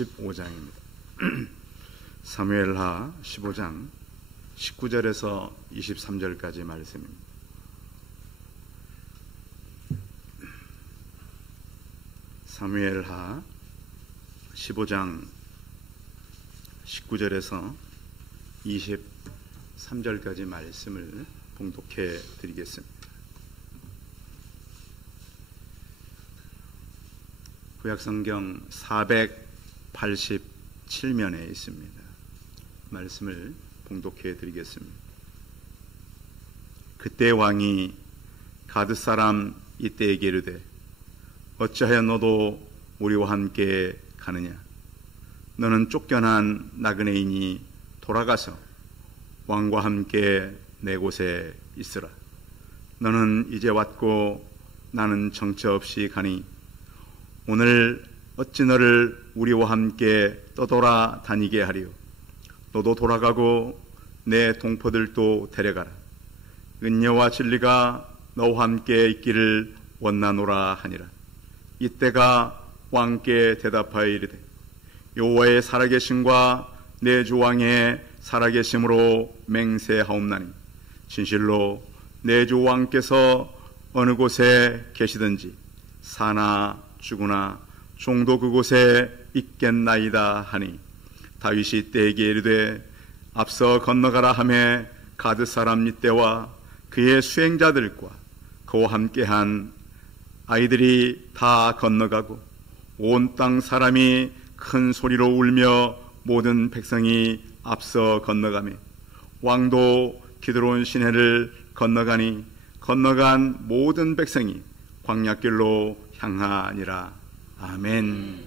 15장입니다. 사무엘하 15장 19절에서 23절까지 말씀입니다. 사무엘하 15장 19절에서 23절까지 말씀을 봉독해 드리겠습니다. 구약성경 487면에 있습니다. 말씀을 봉독해 드리겠습니다. 그때 왕이 가드 사람 이때에게 이르되 어찌하여 너도 우리와 함께 가느냐? 너는 쫓겨난 나그네인이 돌아가서 왕과 함께 내 곳에 있으라. 너는 이제 왔고 나는 정처 없이 가니 오늘 어찌 너를 우리와 함께 떠돌아 다니게 하리요? 너도 돌아가고 내 동포들도 데려가라. 은혜와 진리가 너와 함께 있기를 원하노라 하니라. 이때가 왕께 대답하여 이르되 여호와의 살아계심과 내 주 왕의 살아계심으로 맹세하옵나니 진실로 내 주 왕께서 어느 곳에 계시든지 사나 죽으나 종도 그곳에 있겠나이다 하니 다윗이 이때에게 이르되 앞서 건너가라 하매 가드 사람 이때와 그의 수행자들과 그와 함께한 아이들이 다 건너가고 온 땅 사람이 큰 소리로 울며 모든 백성이 앞서 건너가며 왕도 기드론 시내를 건너가니 건너간 모든 백성이 광야길로 향하니라. 아멘.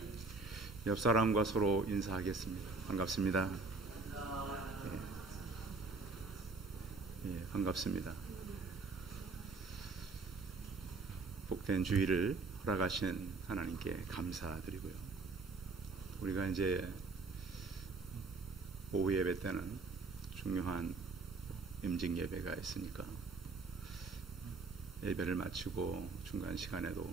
옆 사람과 서로 인사하겠습니다. 반갑습니다. 반갑습니다. 복된 주일을 허락하신 하나님께 감사드리고요. 우리가 이제 오후 예배 때는 중요한 임직 예배가 있으니까 예배를 마치고 중간 시간에도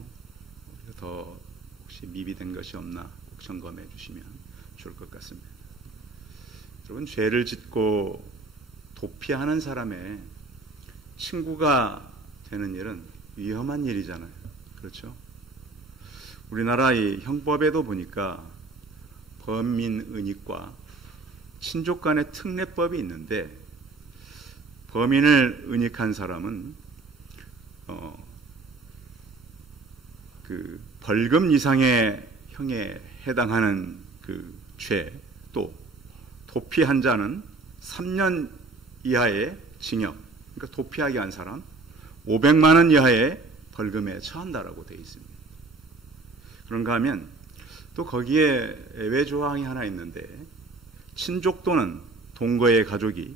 더 혹시 미비된 것이 없나 꼭 점검해 주시면 좋을 것 같습니다. 여러분, 죄를 짓고 도피하는 사람의 친구가 되는 일은 위험한 일이잖아요. 그렇죠? 우리나라 이 형법에도 보니까 범민은익과 친족 간의 특례법이 있는데 범인을 은닉한 사람은 그 벌금 이상의 형에 해당하는 그 죄, 또 도피한 자는 3년 이하의 징역, 그러니까 도피하게 한 사람 500만 원 이하의 벌금에 처한다라고 되어 있습니다. 그런가 하면 또 거기에 예외 조항이 하나 있는데 친족 또는 동거의 가족이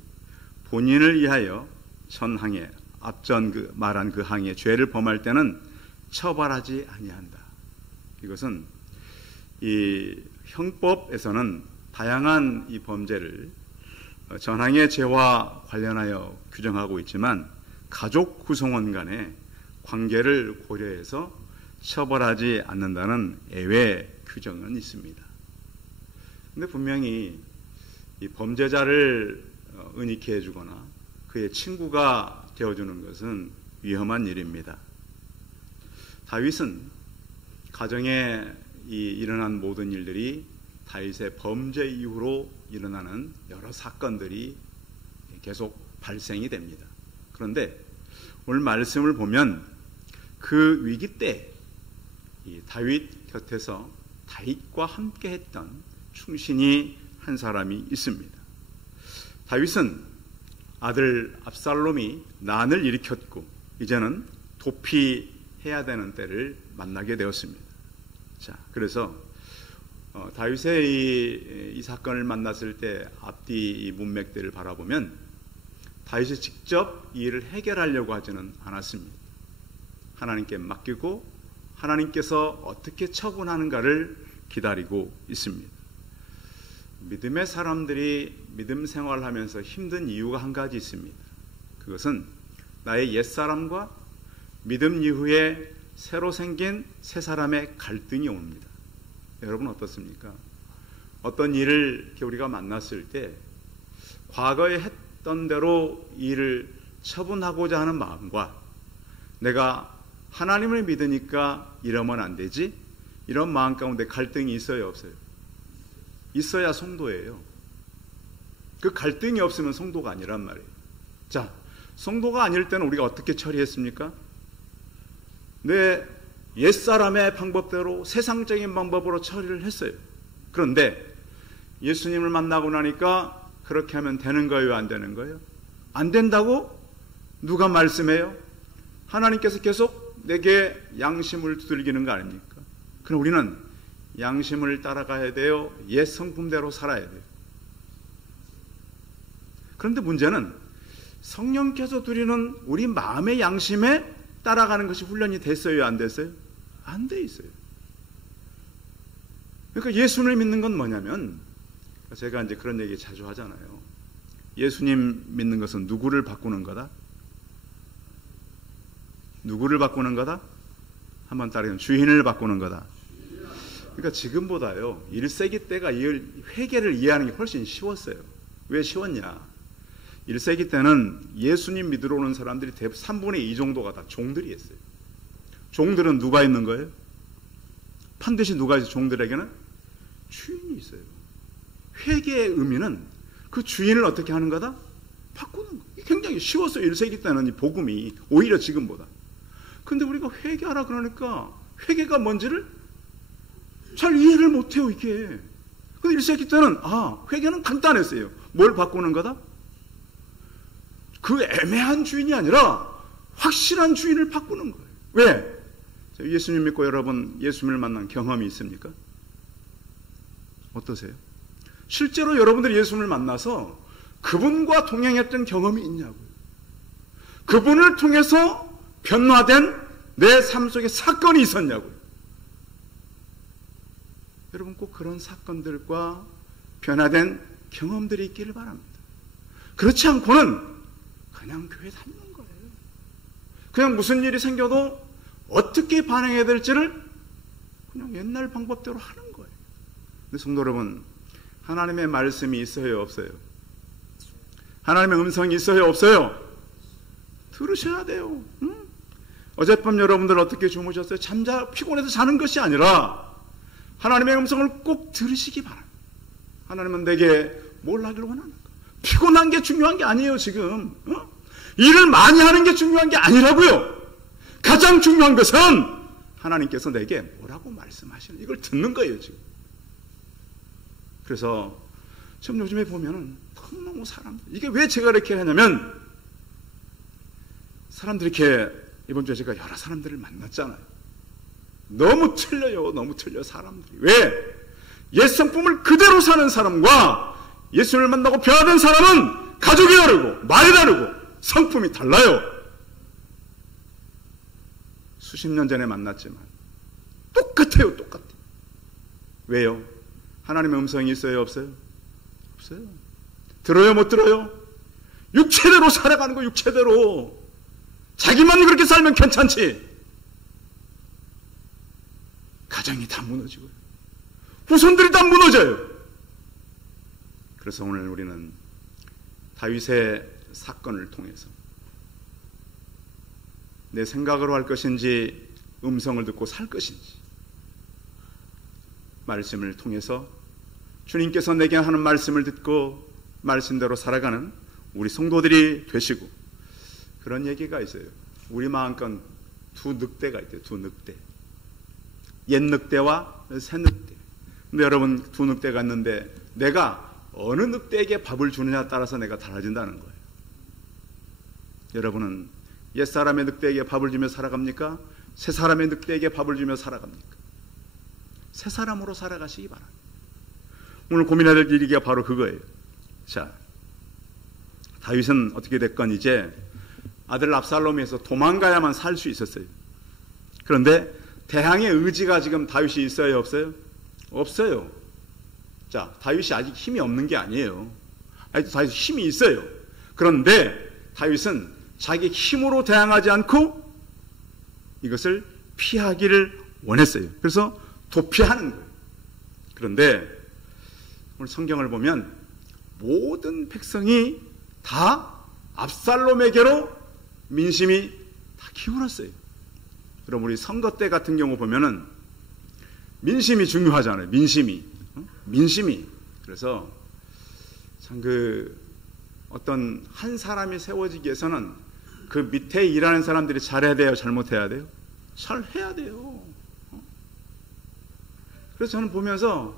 본인을 위하여 전항에 앞전 그 말한 그 항에 죄를 범할 때는 처벌하지 아니한다. 이것은 이 형법에서는 다양한 이 범죄를 전항의 죄와 관련하여 규정하고 있지만 가족 구성원 간의 관계를 고려해서 처벌하지 않는다는 예외 규정은 있습니다. 그런데 분명히 이 범죄자를 은닉해 주거나 그의 친구가 되어주는 것은 위험한 일입니다. 다윗은 가정에 일어난 모든 일들이 다윗의 범죄 이후로 일어나는 여러 사건들이 계속 발생이 됩니다. 그런데 오늘 말씀을 보면 그 위기 때 이 다윗 곁에서 다윗과 함께 했던 충신이 한 사람이 있습니다. 다윗은 아들 압살롬이 난을 일으켰고 이제는 도피해야 되는 때를 만나게 되었습니다. 자, 그래서 다윗의 이 사건을 만났을 때 앞뒤 이 문맥들을 바라보면 다윗이 직접 이 일을 해결하려고 하지는 않았습니다. 하나님께 맡기고 하나님께서 어떻게 처분하는가를 기다리고 있습니다. 믿음의 사람들이 믿음 생활하면서 힘든 이유가 한 가지 있습니다. 그것은 나의 옛사람과 믿음 이후에 새로 생긴 새 사람의 갈등이 옵니다. 여러분 어떻습니까? 어떤 일을 이렇게 우리가 만났을 때 과거에 했던 대로 일을 처분하고자 하는 마음과 내가 하나님을 믿으니까 이러면 안 되지, 이런 마음 가운데 갈등이 있어요, 없어요? 있어야 성도예요. 그 갈등이 없으면 성도가 아니란 말이에요. 자, 성도가 아닐 때는 우리가 어떻게 처리했습니까? 내 옛사람의 방법대로, 세상적인 방법으로 처리를 했어요. 그런데 예수님을 만나고 나니까 그렇게 하면 되는 거예요, 안 되는 거예요? 안 된다고? 누가 말씀해요? 하나님께서 계속 내게 양심을 두들기는 거 아닙니까? 그럼 우리는 양심을 따라가야 돼요? 옛 성품대로 살아야 돼요? 그런데 문제는 성령께서 두리는 우리 마음의 양심에 따라가는 것이 훈련이 됐어요, 안 됐어요? 안 돼 있어요. 그러니까 예수를 믿는 건 뭐냐면, 제가 이제 그런 얘기 자주 하잖아요. 예수님 믿는 것은 누구를 바꾸는 거다? 누구를 바꾸는 거다? 한번 따르면 주인을 바꾸는 거다. 그러니까 지금보다요 1세기 때가 회개를 이해하는 게 훨씬 쉬웠어요. 왜 쉬웠냐? 1세기 때는 예수님 믿으러 오는 사람들이 대부분 3분의 2 정도가 다 종들이었어요. 종들은 누가 있는 거예요? 반드시 누가 있어요? 종들에게는 주인이 있어요. 회개의 의미는 그 주인을 어떻게 하는 거다? 바꾸는 거. 굉장히 쉬웠어요. 1세기 때는 이 복음이 오히려 지금보다. 근데 우리가 회개하라 그러니까 회개가 뭔지를 잘 이해를 못해요, 이게. 근데 1세기 때는 회개는 간단했어요. 뭘 바꾸는 거다? 그 애매한 주인이 아니라 확실한 주인을 바꾸는 거예요. 왜? 예수님 믿고 여러분 예수님을 만난 경험이 있습니까? 어떠세요? 실제로 여러분들이 예수님을 만나서 그분과 동행했던 경험이 있냐고요. 그분을 통해서 변화된 내 삶 속에 사건이 있었냐고요. 여러분 꼭 그런 사건들과 변화된 경험들이 있기를 바랍니다. 그렇지 않고는 그냥 교회 다니는 거예요. 그냥 무슨 일이 생겨도 어떻게 반응해야 될지를 그냥 옛날 방법대로 하는 거예요. 근데 성도 여러분, 하나님의 말씀이 있어요, 없어요? 하나님의 음성이 있어요, 없어요? 들으셔야 돼요. 응? 어젯밤 여러분들 어떻게 주무셨어요? 피곤해서 자는 것이 아니라 하나님의 음성을 꼭 들으시기 바랍니다. 하나님은 내게 뭘 하기를 원하는가? 피곤한 게 중요한 게 아니에요, 지금. 일을 많이 하는 게 중요한 게 아니라고요. 가장 중요한 것은 하나님께서 내게 뭐라고 말씀하시는, 이걸 듣는 거예요, 지금. 그래서 지금 요즘에 보면은 너무 사람들, 이게 왜 제가 이렇게 하냐면, 사람들이 이렇게, 이번 주에 제가 여러 사람들을 만났잖아요. 너무 틀려요, 너무 틀려, 사람들이. 왜? 옛 성품을 그대로 사는 사람과 예수를 만나고 변화된 사람은 가족이 다르고, 말이 다르고, 성품이 달라요. 수십 년 전에 만났지만 똑같아요, 똑같아. 왜요? 하나님의 음성이 있어요, 없어요? 없어요. 들어요, 못 들어요? 육체대로 살아가는 거, 육체대로. 자기만 그렇게 살면 괜찮지. 가정이 다 무너지고요. 후손들이 다 무너져요. 그래서 오늘 우리는 다윗의 사건을 통해서 내 생각으로 할 것인지 음성을 듣고 살 것인지 말씀을 통해서 주님께서 내게 하는 말씀을 듣고 말씀대로 살아가는 우리 성도들이 되시고, 그런 얘기가 있어요. 우리 마음껏 두 늑대가 있대요. 두 늑대. 옛 늑대와 새 늑대. 근데 여러분, 두 늑대가 있는데 내가 어느 늑대에게 밥을 주느냐에 따라서 내가 달라진다는 거예요. 여러분은 옛사람의 늑대에게 밥을 주며 살아갑니까? 새사람의 늑대에게 밥을 주며 살아갑니까? 새사람으로 살아가시기 바랍니다. 오늘 고민해야 될 일이 바로 그거예요. 자, 다윗은 어떻게 됐건 이제 아들 압살롬에서 도망가야만 살 수 있었어요. 그런데 대항의 의지가 지금 다윗이 있어요, 없어요? 없어요. 자, 다윗이 아직 힘이 없는 게 아니에요. 아직 다윗이 힘이 있어요. 그런데 다윗은 자기 힘으로 대항하지 않고 이것을 피하기를 원했어요. 그래서 도피하는 거예요. 그런데 오늘 성경을 보면 모든 백성이 다 압살롬에게로 민심이 다 기울었어요. 그럼 우리 선거 때 같은 경우 보면은 민심이 중요하잖아요. 민심이. 그래서 참 어떤 한 사람이 세워지기 위해서는 그 밑에 일하는 사람들이 잘해야 돼요? 잘못해야 돼요? 잘해야 돼요. 그래서 저는 보면서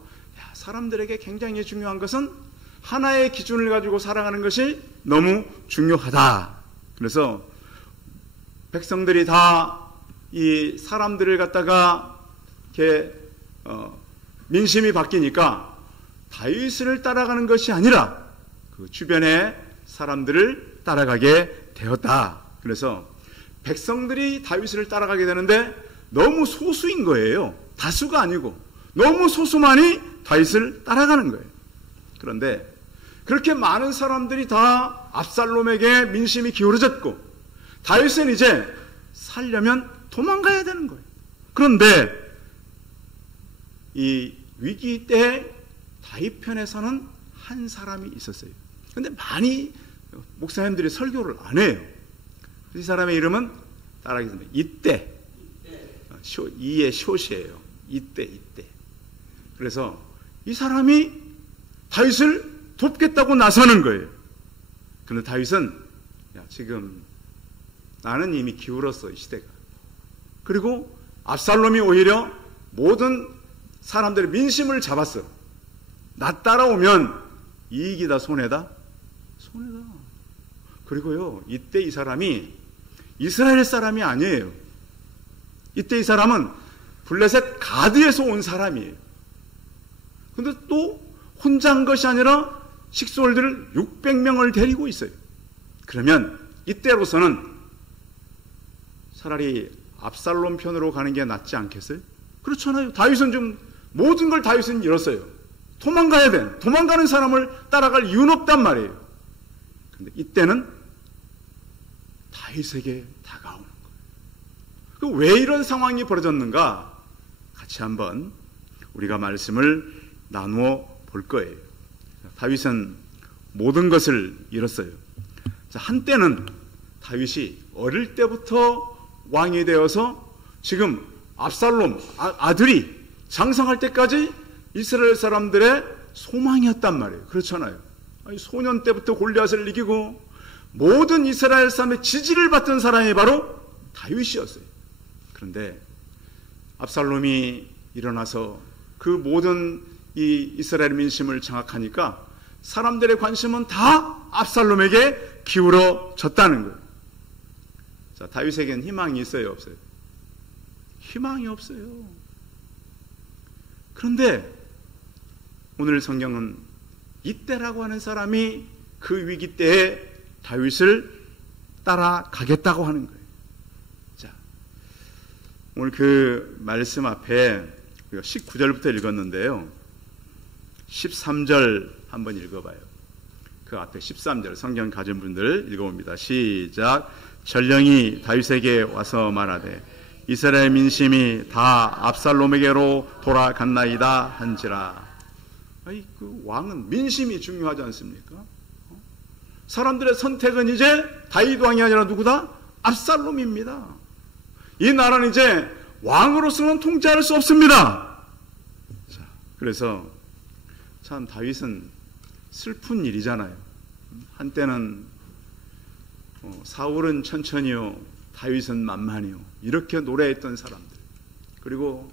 사람들에게 굉장히 중요한 것은 하나의 기준을 가지고 살아가는 것이 너무 중요하다. 그래서 백성들이 다 이 사람들을 갖다가 이렇게 민심이 바뀌니까 다윗을 따라가는 것이 아니라 그 주변의 사람들을 따라가게 되었다. 그래서 백성들이 다윗을 따라가게 되는데 너무 소수인 거예요. 다수가 아니고 너무 소수만이 다윗을 따라가는 거예요. 그런데 그렇게 많은 사람들이 다 압살롬에게 민심이 기울어졌고 다윗은 이제 살려면 도망가야 되는 거예요. 그런데 이 위기 때 다윗 편에서는 한 사람이 있었어요. 그런데 많이 목사님들이 설교를 안 해요. 이 사람의 이름은 따라하겠습니다. 이때. 이의 숏이에요. 이때. 그래서 이 사람이 다윗을 돕겠다고 나서는 거예요. 그런데 다윗은 지금 나는 이미 기울었어, 이 시대가. 그리고 압살롬이 오히려 모든 사람들의 민심을 잡았어. 나 따라오면 이익이다, 손해다? 손해다. 그리고요, 이때 이 사람이 이스라엘 사람이 아니에요. 이때 이 사람은 블레셋 가드에서 온 사람이에요. 근데 또 혼자 한 것이 아니라 식솔들을 600명을 데리고 있어요. 그러면 이때로서는 차라리 압살롬 편으로 가는 게 낫지 않겠어요? 그렇잖아요. 다윗은 좀 모든 걸 다윗은 잃었어요. 도망가야 돼. 도망가는 사람을 따라갈 이유는 없단 말이에요. 근데 이때는 다윗에게 다가오는 거예요. 왜 이런 상황이 벌어졌는가? 같이 한번 우리가 말씀을 나누어 볼 거예요. 다윗은 모든 것을 잃었어요. 한때는 다윗이 어릴 때부터 왕이 되어서 지금 압살롬 아들이 장성할 때까지 이스라엘 사람들의 소망이었단 말이에요. 그렇잖아요. 소년 때부터 골리앗을 이기고 모든 이스라엘 사람의 지지를 받던 사람이 바로 다윗이었어요. 그런데 압살롬이 일어나서 그 모든 이 이스라엘 민심을 장악하니까 사람들의 관심은 다 압살롬에게 기울어졌다는 거예요. 자, 다윗에겐 희망이 있어요, 없어요? 희망이 없어요. 그런데 오늘 성경은 이때라고 하는 사람이 그 위기 때에 다윗을 따라가겠다고 하는 거예요. 자, 오늘 그 말씀 앞에 우리가 19절부터 읽었는데요. 13절 한번 읽어봐요. 그 앞에 13절 성경 가진 분들 읽어봅니다. 시작. 전령이 다윗에게 와서 말하되 이스라엘 민심이 다 압살롬에게로 돌아갔나이다 한지라. 그 왕은 민심이 중요하지 않습니까? 사람들의 선택은 이제 다윗 왕이 아니라 누구다? 압살롬입니다. 이 나라는 이제 왕으로서는 통제할 수 없습니다. 자, 그래서 참 다윗은 슬픈 일이잖아요. 한때는 사울은 천천히요, 다윗은 만만히요, 이렇게 노래했던 사람들. 그리고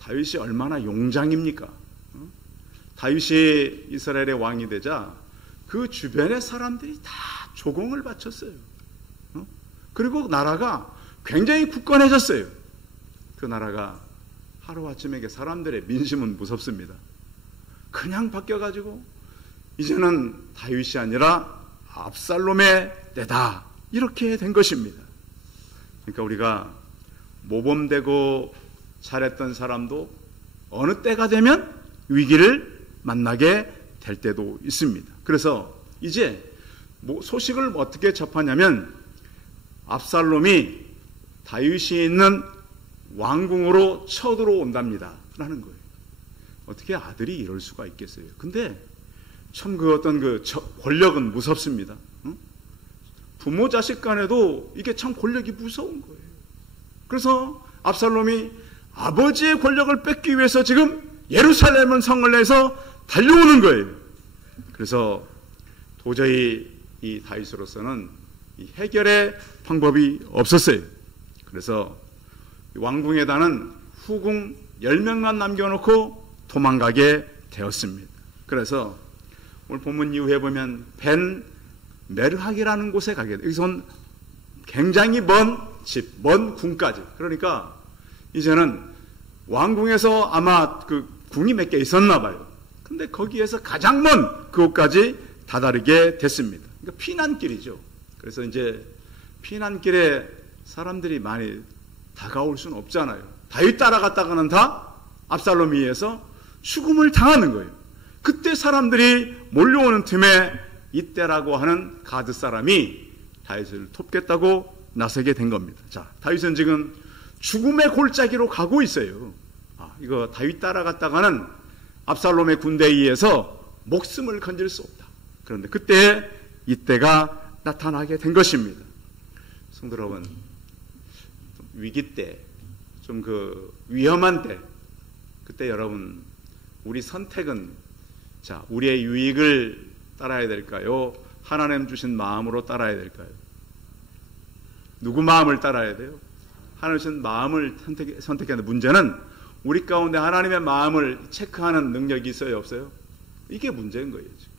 다윗이 얼마나 용장입니까? 다윗이 이스라엘의 왕이 되자 그 주변의 사람들이 다 조공을 바쳤어요. 그리고 나라가 굉장히 굳건해졌어요. 그 나라가 하루아침에 사람들의 민심은 무섭습니다. 그냥 바뀌어가지고 이제는 다윗이 아니라 압살롬의 때다, 이렇게 된 것입니다. 그러니까 우리가 모범되고 잘했던 사람도 어느 때가 되면 위기를 만나게 될 때도 있습니다. 그래서 이제 소식을 어떻게 접하냐면 압살롬이 다윗이 있는 왕궁으로 쳐들어온답니다 라는 거예요. 어떻게 아들이 이럴 수가 있겠어요? 근데 참 그 어떤 권력은 무섭습니다. 응? 부모 자식 간에도 이게 참 권력이 무서운 거예요. 그래서 압살롬이 아버지의 권력을 뺏기 위해서 지금 예루살렘 성을 내서 달려오는 거예요. 그래서 도저히 이 다윗으로서는 이 해결의 방법이 없었어요. 그래서 왕궁에다는 후궁 10명만 남겨놓고 도망가게 되었습니다. 그래서 오늘 본문 이후에 보면 벤 메르학이라는 곳에 가게 돼요. 여기서 굉장히 먼 집, 먼 궁까지. 그러니까 이제는 왕궁에서 아마 그 궁이 몇 개 있었나 봐요. 근데 거기에서 가장 먼 그곳까지 다다르게 됐습니다. 그러니까 피난길이죠. 그래서 이제 피난길에 사람들이 많이 다가올 수는 없잖아요. 다윗 따라갔다가는 다 압살롬에 의해서 죽음을 당하는 거예요. 그때 사람들이 몰려오는 틈에 이때라고 하는 가드 사람이 다윗을 돕겠다고 나서게 된 겁니다. 자, 다윗은 지금 죽음의 골짜기로 가고 있어요. 이거 다윗 따라갔다가는 압살롬의 군대에 의해서 목숨을 건질 수 없다. 그런데 그때 이때가 나타나게 된 것입니다. 성도 여러분, 위기 때, 좀 위험한 때, 그때 여러분, 우리 선택은, 자, 우리의 유익을 따라야 될까요? 하나님 주신 마음으로 따라야 될까요? 누구 마음을 따라야 돼요? 하나님 주신 마음을 선택하는 문제는 우리 가운데 하나님의 마음을 체크하는 능력이 있어요, 없어요? 이게 문제인 거예요, 지금.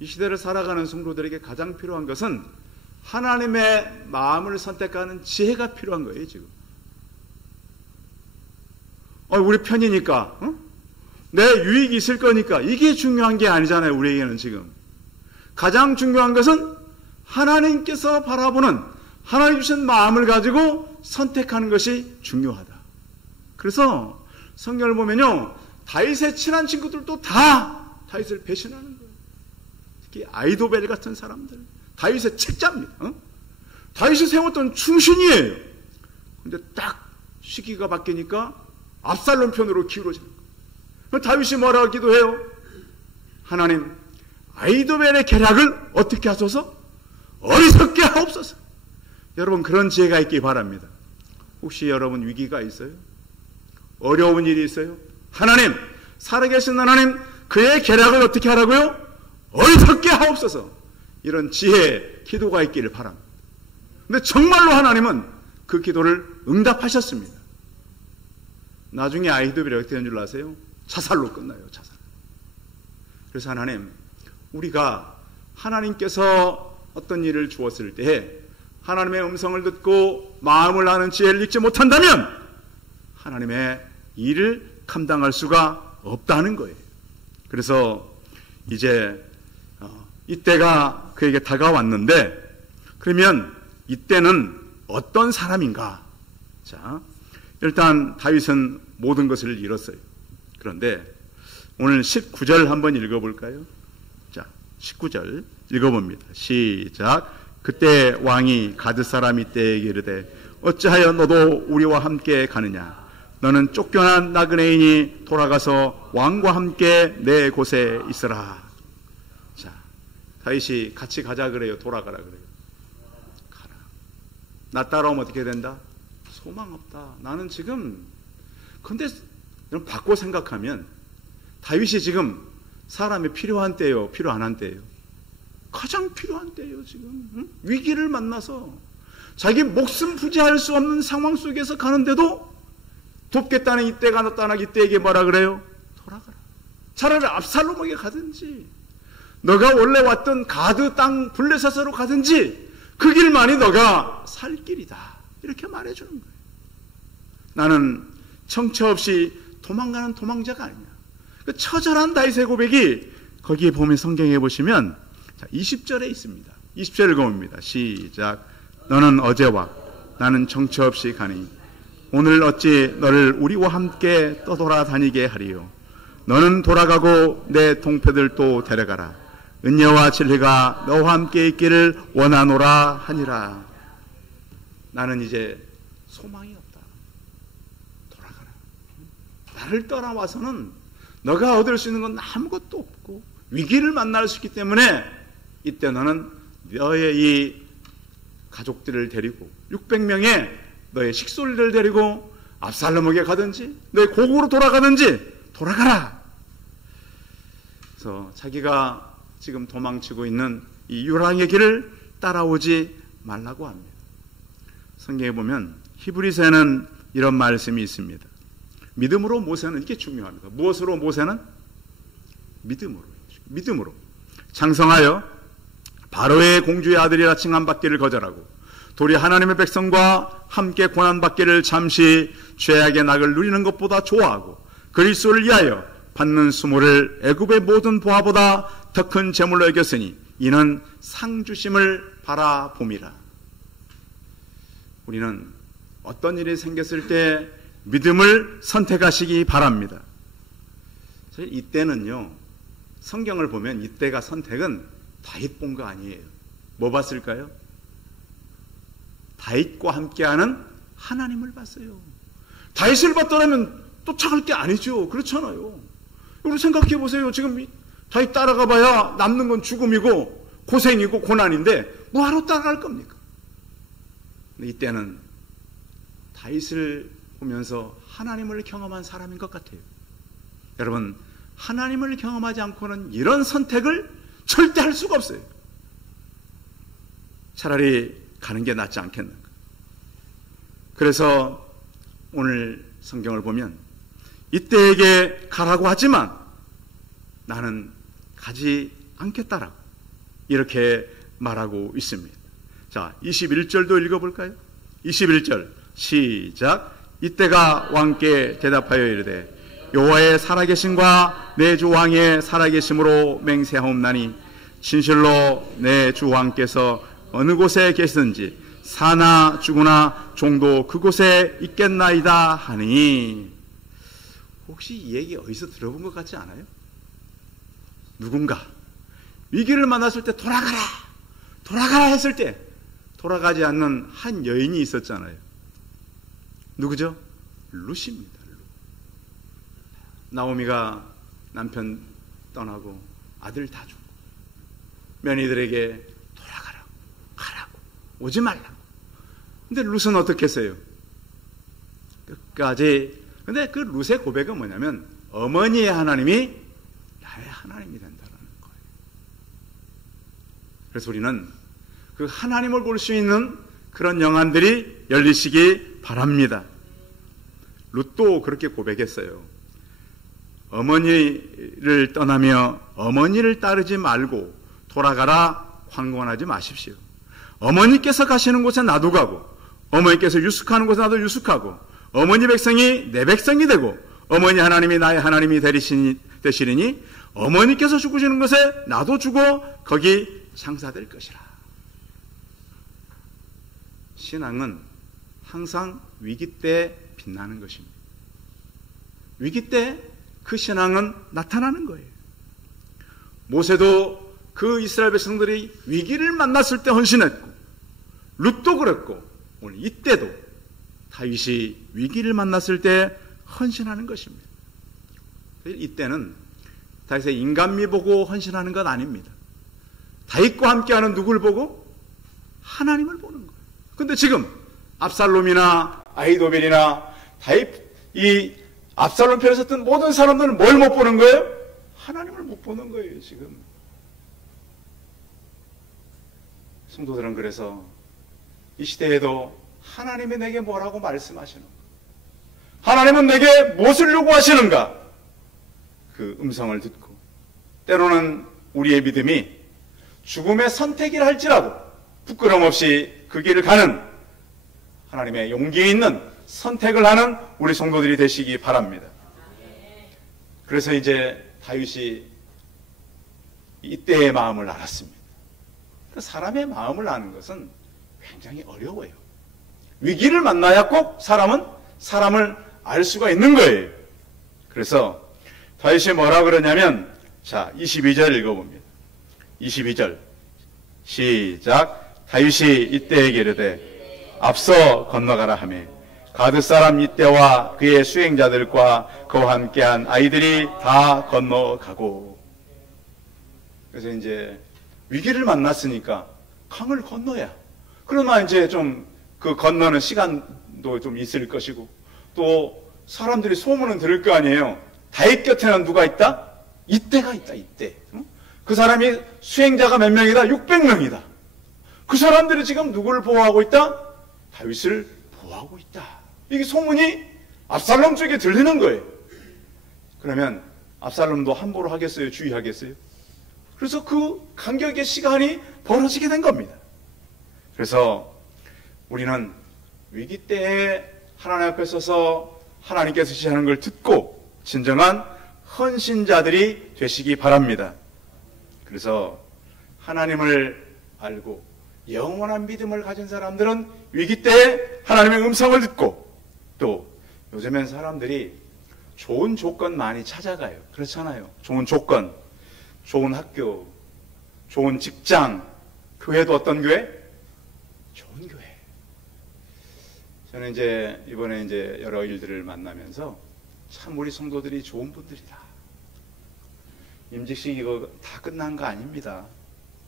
이 시대를 살아가는 성도들에게 가장 필요한 것은 하나님의 마음을 선택하는 지혜가 필요한 거예요, 지금. 우리 편이니까, 내 유익이 있을 거니까, 이게 중요한 게 아니잖아요, 우리에게는 지금. 가장 중요한 것은 하나님께서 바라보는 하나님 주신 마음을 가지고 선택하는 것이 중요하다. 그래서 성경을 보면요, 다윗의 친한 친구들도 다 다윗을 배신하는 거예요. 특히 아이도벨 같은 사람들, 다윗의 책자입니다. 다윗이 세웠던 충신이에요. 근데 딱 시기가 바뀌니까 압살롬 편으로 기울어지는 거예요. 다윗이 뭐라고 기도해요? 하나님, 아이도벨의 계략을 어떻게 하소서? 어리석게 하옵소서. 여러분, 그런 지혜가 있기 바랍니다. 혹시 여러분 위기가 있어요? 어려운 일이 있어요? 하나님, 살아계신 하나님, 그의 계략을 어떻게 하라고요? 어리석게 하옵소서. 이런 지혜의 기도가 있기를 바랍니다. 근데 정말로 하나님은 그 기도를 응답하셨습니다. 나중에 아히도벨이 어떻게 된 줄 아세요? 자살로 끝나요, 자살. 그래서 하나님, 우리가 하나님께서 어떤 일을 주었을 때 하나님의 음성을 듣고 마음을 아는 지혜를 읽지 못한다면 하나님의 일을 감당할 수가 없다는 거예요. 그래서 이제 이때가 그에게 다가왔는데, 그러면 이때는 어떤 사람인가? 자, 일단 다윗은 모든 것을 잃었어요. 그런데 오늘 19절 한번 읽어볼까요? 자, 19절 읽어봅니다. 시작. 그때 왕이 가드 사람 이때에게 이르되 어찌하여 너도 우리와 함께 가느냐? 너는 쫓겨난 나그네인이 돌아가서 왕과 함께 내 곳에 있으라. 자, 다윗이 같이 가자 그래요? 돌아가라 그래요? 가라. 나 따라오면 어떻게 된다? 소망 없다. 나는 지금, 근데 바꿔 생각하면 다윗이 지금 사람이 필요한 때예요? 필요 안 한 때예요? 가장 필요한 때예요, 지금. 응? 위기를 만나서 자기 목숨 부지할 수 없는 상황 속에서 가는데도 돕겠다는 이때가 나타나 이때에게 뭐라 그래요? 돌아가라. 차라리 압살롬에게 가든지, 너가 원래 왔던 가드 땅 블레셋으로 가든지, 그 길만이 너가 살 길이다. 이렇게 말해주는 거예요. 나는 정처 없이 도망가는 도망자가 아니야. 그 처절한 다윗의 고백이 거기에 보면 성경에 보시면 20절에 있습니다. 20절 읽어봅니다. 시작. 너는 어제와 나는 정처 없이 가니 오늘 어찌 너를 우리와 함께 떠돌아다니게 하리요. 너는 돌아가고 내 동표들도 데려가라. 은혜와 진리가 너와 함께 있기를 원하노라 하니라. 나는 이제 소망이 없다. 돌아가라. 나를 떠나와서는 너가 얻을 수 있는 건 아무것도 없고 위기를 만날 수 있기 때문에 이때 너는 너의 이 가족들을 데리고 600명의 너의 식솔들을 데리고 압살롬에게 가든지 너의 고국으로 돌아가든지 돌아가라. 그래서 자기가 지금 도망치고 있는 이 유랑의 길을 따라오지 말라고 합니다. 성경에 보면 히브리서에는 이런 말씀이 있습니다. 믿음으로 모세는, 이게 중요합니다. 무엇으로 모세는? 믿음으로 장성하여 바로의 공주의 아들이라 칭함받기를 거절하고 도리 하나님의 백성과 함께 고난받기를 잠시 죄악의 낙을 누리는 것보다 좋아하고 그리스도를 위하여 받는 수모를 애굽의 모든 보화보다 더 큰 재물로 여겼으니 이는 상 주심을 바라봄이라. 우리는 어떤 일이 생겼을 때 믿음을 선택하시기 바랍니다. 이때는요, 성경을 보면 이때가 선택은 다윗 본 거 아니에요. 뭐 봤을까요? 다윗과 함께하는 하나님을 봤어요. 다윗을 봤더라면 쫓아갈 게 아니죠. 그렇잖아요. 우리 생각해 보세요. 지금 다윗 따라가 봐야 남는 건 죽음이고 고생이고 고난인데 뭐하러 따라갈 겁니까? 근데 이때는 다윗을 보면서 하나님을 경험한 사람인 것 같아요. 여러분, 하나님을 경험하지 않고는 이런 선택을 절대 할 수가 없어요. 차라리 가는 게 낫지 않겠는가. 그래서 오늘 성경을 보면 이때에게 가라고 하지만 나는 가지 않겠다라고 이렇게 말하고 있습니다. 자, 21절도 읽어볼까요? 21절 시작. 이때가 왕께 대답하여 이르되 여호와의 살아계심과 내 주 왕의 살아계심으로 맹세하옵나니 진실로 내 주 왕께서 어느 곳에 계시든지 사나 죽으나 종도 그곳에 있겠나이다 하니. 혹시 이 얘기 어디서 들어본 것 같지 않아요? 누군가 위기를 만났을 때 돌아가라 했을 때 돌아가지 않는 한 여인이 있었잖아요. 누구죠? 룻입니다. 나오미가 남편 떠나고 아들 다 죽고 며느리들에게 돌아가라고, 가라고, 오지 말라고. 근데 룻은 어떻게 했어요? 끝까지. 근데 그 룻의 고백은 뭐냐면 어머니의 하나님이 나의 하나님이 된다는 거예요. 그래서 우리는 그 하나님을 볼 수 있는 그런 영안들이 열리시기 바랍니다. 룻도 그렇게 고백했어요. 어머니를 떠나며 어머니를 따르지 말고 돌아가라 황곤하지 마십시오. 어머니께서 가시는 곳에 나도 가고 어머니께서 유숙하는 곳에 나도 유숙하고 어머니 백성이 내 백성이 되고 어머니 하나님이 나의 하나님이 되시리니 어머니께서 죽으시는 곳에 나도 죽어 거기 장사될 것이라. 신앙은 항상 위기 때 빛나는 것입니다. 위기 때 그 신앙은 나타나는 거예요. 모세도 그 이스라엘 백성들이 위기를 만났을 때 헌신했고 룻도 그랬고 오늘 이때도 다윗이 위기를 만났을 때 헌신하는 것입니다. 이때는 다윗의 인간미 보고 헌신하는 것 아닙니다. 다윗과 함께하는 누구를 보고? 하나님을 보는 거예요. 근데 지금 압살롬이나 아히도벨이나 다윗, 이 압살롬 편에 섰던 모든 사람들은 뭘 못 보는 거예요? 하나님을 못 보는 거예요, 지금. 성도들은 그래서 이 시대에도 하나님이 내게 뭐라고 말씀하시는가? 하나님은 내게 무엇을 요구하시는가? 그 음성을 듣고 때로는 우리의 믿음이 죽음의 선택이라 할지라도 부끄럼 없이 그 길을 가는 하나님의 용기 있는 선택을 하는 우리 성도들이 되시기 바랍니다. 그래서 이제 다윗이 이때의 마음을 알았습니다. 사람의 마음을 아는 것은 굉장히 어려워요. 위기를 만나야 꼭 사람을 알 수가 있는 거예요. 그래서 다윗이 뭐라 그러냐면, 자, 22절 읽어봅니다. 22절 시작. 다윗이 이때에게 이르되 앞서 건너가라 하매 가드 사람 이때와 그의 수행자들과 그와 함께한 아이들이 다 건너가고. 그래서 이제 위기를 만났으니까 강을 건너야. 그러나 이제 좀 그 건너는 시간도 좀 있을 것이고, 또 사람들이 소문은 들을 거 아니에요. 다윗 곁에는 누가 있다? 이때가 있다, 이때. 그 사람이 수행자가 몇 명이다? 600명이다. 그 사람들이 지금 누구를 보호하고 있다? 다윗을 보호하고 있다. 이게 소문이 압살롬 쪽에 들리는 거예요. 그러면 압살롬도 함부로 하겠어요? 주의하겠어요? 그래서 그 간격의 시간이 벌어지게 된 겁니다. 그래서 우리는 위기 때에 하나님 앞에 서서 하나님께서 지시하는 걸 듣고 진정한 헌신자들이 되시기 바랍니다. 그래서 하나님을 알고 영원한 믿음을 가진 사람들은 위기 때에 하나님의 음성을 듣고, 또 요즘엔 사람들이 좋은 조건 많이 찾아가요. 그렇잖아요. 좋은 조건, 좋은 학교, 좋은 직장, 교회도 어떤 교회? 좋은 교회. 저는 이제 이번에 이제 여러 일들을 만나면서 참 우리 성도들이 좋은 분들이다. 임직식 이거 다 끝난 거 아닙니다.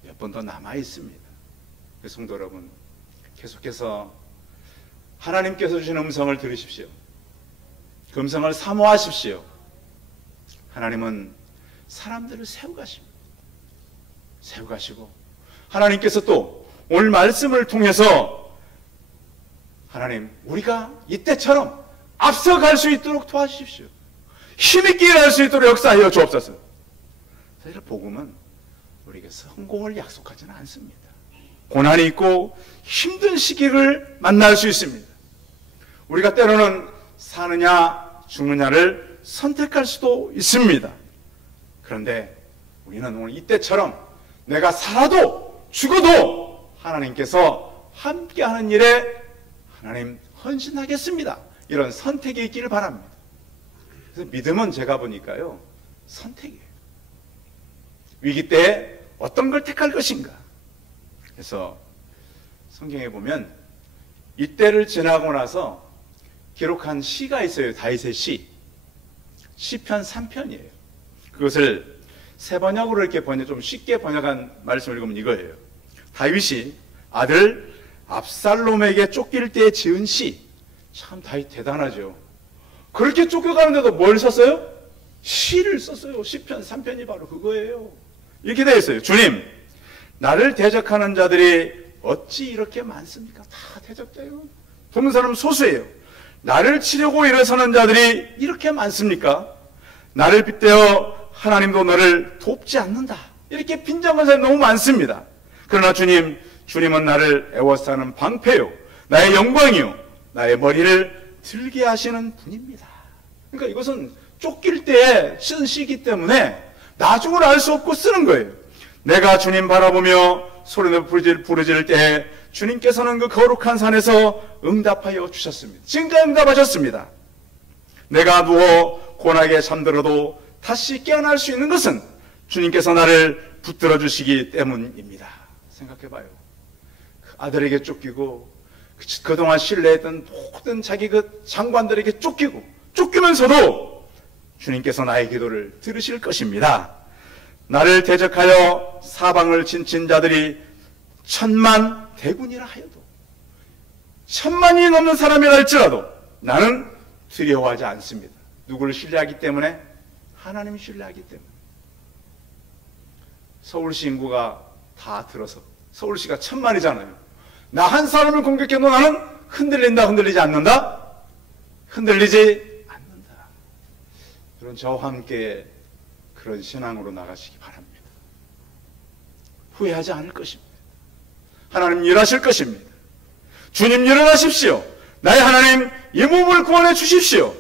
몇 번 더 남아 있습니다. 성도 여러분, 계속해서 하나님께서 주신 음성을 들으십시오. 그 음성을 사모하십시오. 하나님은 사람들을 세워가십니다. 세워가시고, 하나님께서 또 오늘 말씀을 통해서 하나님, 우리가 이때처럼 앞서갈 수 있도록 도와주십시오. 힘있게 일할 수 있도록 역사하여 주옵소서. 사실 복음은 우리에게 성공을 약속하지는 않습니다. 고난이 있고 힘든 시기를 만날 수 있습니다. 우리가 때로는 사느냐 죽느냐를 선택할 수도 있습니다. 그런데 우리는 오늘 이때처럼 내가 살아도 죽어도 하나님께서 함께하는 일에 하나님 헌신하겠습니다. 이런 선택이 있기를 바랍니다. 그래서 믿음은 제가 보니까요, 선택이에요. 위기 때 어떤 걸 택할 것인가. 그래서 성경에 보면 이때를 지나고 나서 기록한 시가 있어요. 다윗의 시. 시편 3편이에요. 그것을 세 번역으로 이렇게 좀 쉽게 번역한 말씀을 읽으면 이거예요. 다윗이 아들 압살롬에게 쫓길 때 지은 시. 참 다윗 대단하죠. 그렇게 쫓겨가는데도 뭘 썼어요? 시를 썼어요. 시편 3편이 바로 그거예요. 이렇게 되어 있어요. 주님, 나를 대적하는 자들이 어찌 이렇게 많습니까? 다 대적돼요. 돕는 사람은 소수예요. 나를 치려고 일어서는 자들이 이렇게 많습니까? 나를 빗대어 하나님도 너를 돕지 않는다. 이렇게 빈정한 사람이 너무 많습니다. 그러나 주님은 나를 애워싸는 방패요, 나의 영광이요, 나의 머리를 들게 하시는 분입니다. 그러니까 이것은 쫓길 때에 쓴 시기 때문에 나중을 알 수 없고 쓰는 거예요. 내가 주님 바라보며 소리내어 부르짖을 때 주님께서는 그 거룩한 산에서 응답하여 주셨습니다. 지금까지 응답하셨습니다. 내가 누워 고나게 잠들어도 다시 깨어날 수 있는 것은 주님께서 나를 붙들어 주시기 때문입니다. 생각해봐요. 그 아들에게 쫓기고 그동안 신뢰했던 모든 자기 그 장관들에게 쫓기면서도 주님께서 나의 기도를 들으실 것입니다. 나를 대적하여 사방을 진친 자들이 천만 대군이라 하여도, 천만이 넘는 사람이라 할지라도 나는 두려워하지 않습니다. 누구를 신뢰하기 때문에? 하나님을 신뢰하기 때문에. 서울시 인구가 다 들어서, 서울시가 1000만이잖아요. 나 한 사람을 공격해도 나는 흔들린다, 흔들리지 않는다? 흔들리지 않는다. 여러분, 저와 함께 그런 신앙으로 나가시기 바랍니다. 후회하지 않을 것입니다. 하나님 일하실 것입니다. 주님 일어나십시오. 나의 하나님 이 몸을 구원해 주십시오.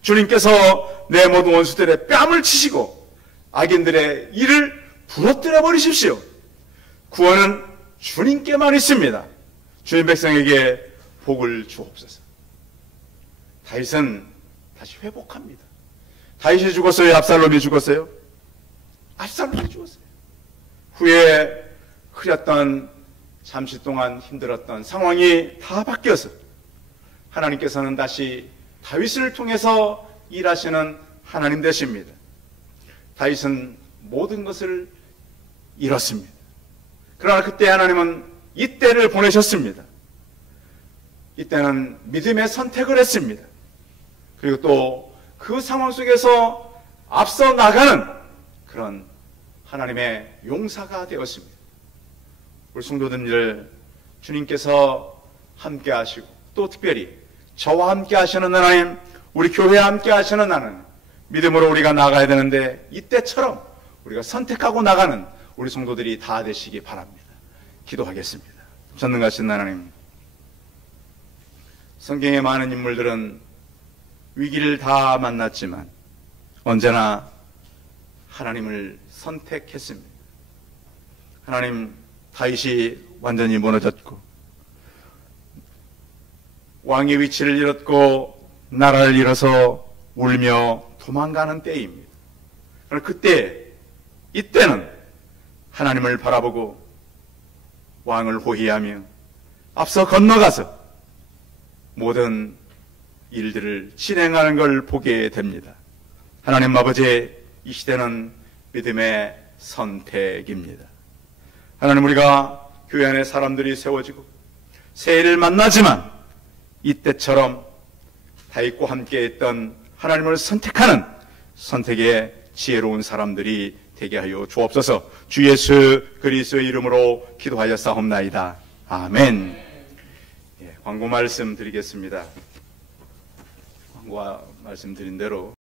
주님께서 내 모든 원수들의 뺨을 치시고 악인들의 일을 부러뜨려 버리십시오. 구원은 주님께만 있습니다. 주님 백성에게 복을 주옵소서. 다윗은 다시 회복합니다. 다윗이 죽었어요? 압살롬이 죽었어요? 압살롬이 죽었어요. 후에 흐렸던, 잠시 동안 힘들었던 상황이 다 바뀌어서 하나님께서는 다시 다윗을 통해서 일하시는 하나님 되십니다. 다윗은 모든 것을 잃었습니다. 그러나 그때 하나님은 이때를 보내셨습니다. 이때는 믿음의 선택을 했습니다. 그리고 또 그 상황 속에서 앞서 나가는 그런 하나님의 용사가 되었습니다. 우리 성도들을 주님께서 함께 하시고 또 특별히 저와 함께 하시는 하나님, 우리 교회와 함께 하시는 하나님, 믿음으로 우리가 나가야 되는데 이때처럼 우리가 선택하고 나가는 우리 성도들이 다 되시기 바랍니다. 기도하겠습니다. 전능하신 하나님, 성경의 많은 인물들은 위기를 다 만났지만 언제나 하나님을 선택했습니다. 하나님, 다윗이 완전히 무너졌고 왕의 위치를 잃었고 나라를 잃어서 울며 도망가는 때입니다. 그러나 이때는 하나님을 바라보고 왕을 호위하며 앞서 건너가서 모든 일들을 진행하는 걸 보게 됩니다. 하나님 아버지, 이 시대는 믿음의 선택입니다. 하나님, 우리가 교회 안에 사람들이 세워지고 새해를 만나지만 이때처럼 다윗과 함께 했던 하나님을 선택하는 선택의 지혜로운 사람들이 되게 하여 주옵소서. 주 예수 그리스도의 이름으로 기도하였사옵나이다. 아멘. 광고 말씀 드리겠습니다. 광고 말씀드린 대로